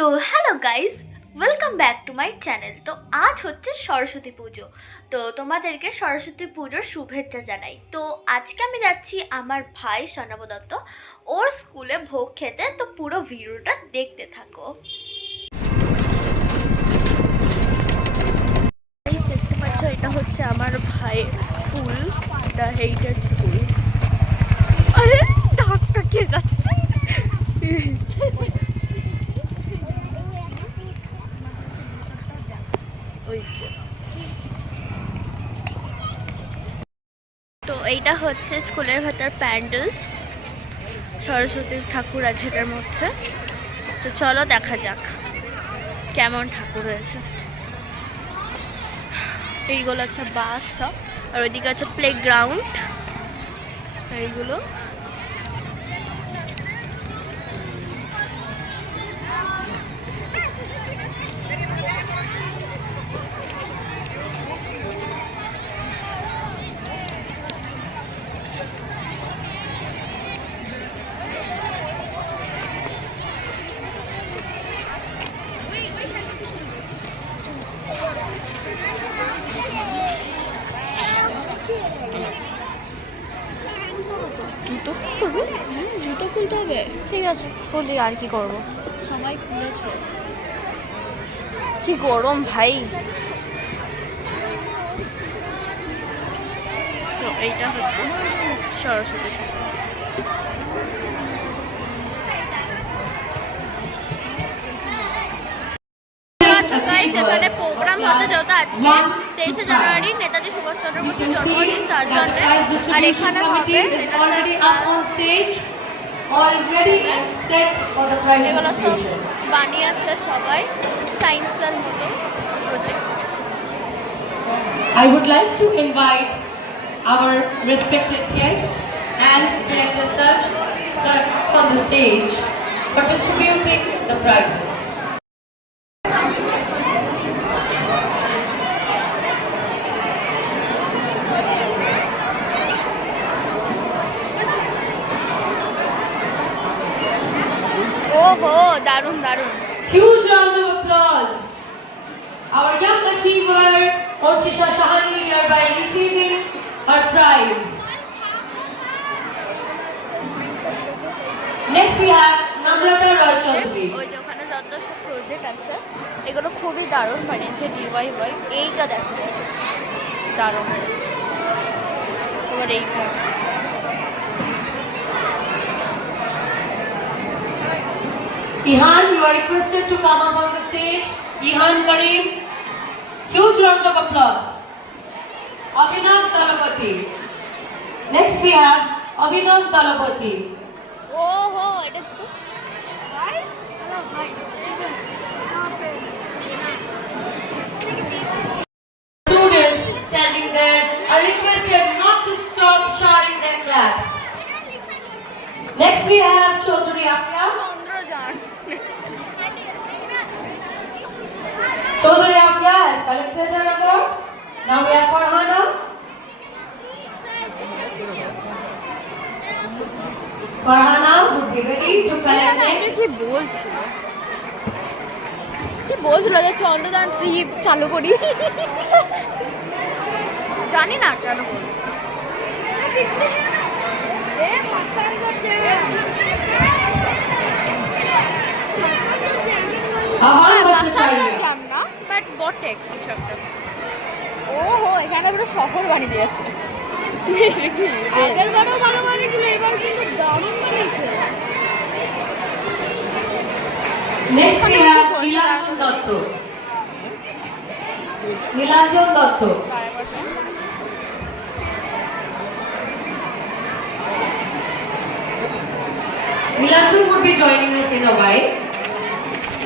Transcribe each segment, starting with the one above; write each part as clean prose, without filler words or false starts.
তো hello guys, welcome back to my channel. তো আজ হচ্ছে সরস্বতী পুজো। তো তোমাদেরকে সরস্বতী পুজোর শুভেচ্ছা জানাই। তো আজকে আমি যাচ্ছি আমার ভাই সনব দত্ত ওর স্কুলে ভোগ খেতে। তো পুরো ভিডিওটা দেখতে থাকো। দেখতে পাচ্ছ, এটা হচ্ছে আমার ভাইয়ের স্কুল, দ্য হেরিটেজ স্কুল। আরে ধাক্কা কে যাচ্ছে। তো এইটা হচ্ছে স্কুলের ভেতর প্যান্ডেল, সরস্বতী ঠাকুর আছে এটার মধ্যে। তো চলো দেখা যাক কেমন ঠাকুর হয়েছে। এইগুলো হচ্ছে বাস সব, আর ওইদিকে আছে প্লে গ্রাউন্ড। এইগুলো জুতো খুলবো, জুতো খুলতে হবে। ঠিক আছে, খুলি, আর কি করবো, সবাই খুলেছে। কি গরম ভাই। তো এইটা হচ্ছে সরস্বতী ঠাকুর। সেখানে প্রোগ্রাম হতে যেহেতু আজকে 23শে জানুয়ারি নেতাজি সুভাষচন্দ্র বসুর জন্মদিন, তার জন্য। আর এখানে হবে এগুলো সব বানিয়েছে সবাই সায়েন্সের মতো project. I would like to invite our respected guests and director sir on the stage for distributing the prizes. ওহো, দারুণ দারুণ। Huge round of applause. Our young achiever, Orchisha Shahani, hereby receiving her prize. Next we have Namrata Roy Chaudhary. ওই যে ওখানে যত সব প্রজেক্ট আছে এগুলো খুবই দারুণ বানিয়েছে DIY। এইটা দেখো, দারুণ। এবার এইটা Ihan, you are requested to come up on the stage. Ihan Karim, huge round of applause. Abhinav Dalapati. Next we have Abhinav Dalapati. ওহো, এটা তো Students standing there are requested not to stop shouting their claps. Next we have Chaudhary Afia. Chandrayaan. Chaudhary Afia has collected her award. Now we have Farhana. Farhana would be ready to collect next. কি বলছিল, কি বলছিল যে চন্দ্রযান 3 চালু করি, জানি না কেন বলছে। Avan Bhattacharya. না, বাট বটে কিছু একটা। ওহো, এখানে পুরো শহর বানিয়ে দিয়েছে। আগেরবারও ভালো বানিয়েছিল, এবার কিন্তু দারুণ বানিয়েছে। Next we have Nilanjan Dotto. Nilanjan Dotto. Nilanjan would be joining us in a while.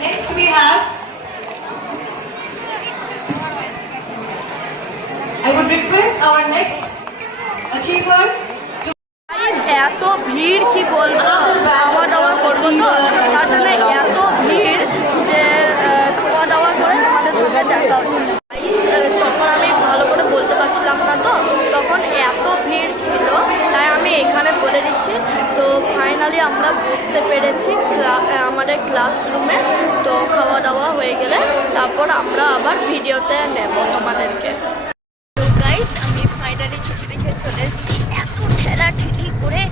Next we have, I would request our next achiever to এত ভিড়, কি বলবো, খাওয়া দাওয়া করবো তো তার জন্য এত ভিড় যে খাওয়া দাওয়া করে তোমাদের সঙ্গে দেখা হচ্ছে। তখন আমি ভালো করে বলতে পারছিলাম না, তো তখন এত ভিড় ছিল, তাই আমি এখানে বলে দিচ্ছি। তো ফাইনালি আমরা বুঝতে পেরেছি আমাদের খাওয়া দাওয়া হয়ে গেলে তারপর আমরা আবার ভিডিওতে নেব তোমাদেরকে। তো গাইস আমি ফাইনালি খিচুড়ি খেয়ে চলে এসেছি। এত ঠেলা ঠেলি করে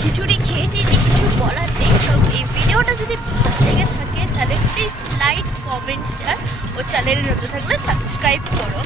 খিচুড়ি খেয়েছি যে কিছু বলার নেই। তো এই ভিডিওটা যদি ভালো লেগে থাকে তাহলে প্লিজ লাইক, কমেন্ট, শেয়ার ও চ্যানেলে নতুন থাকলে সাবস্ক্রাইব করো।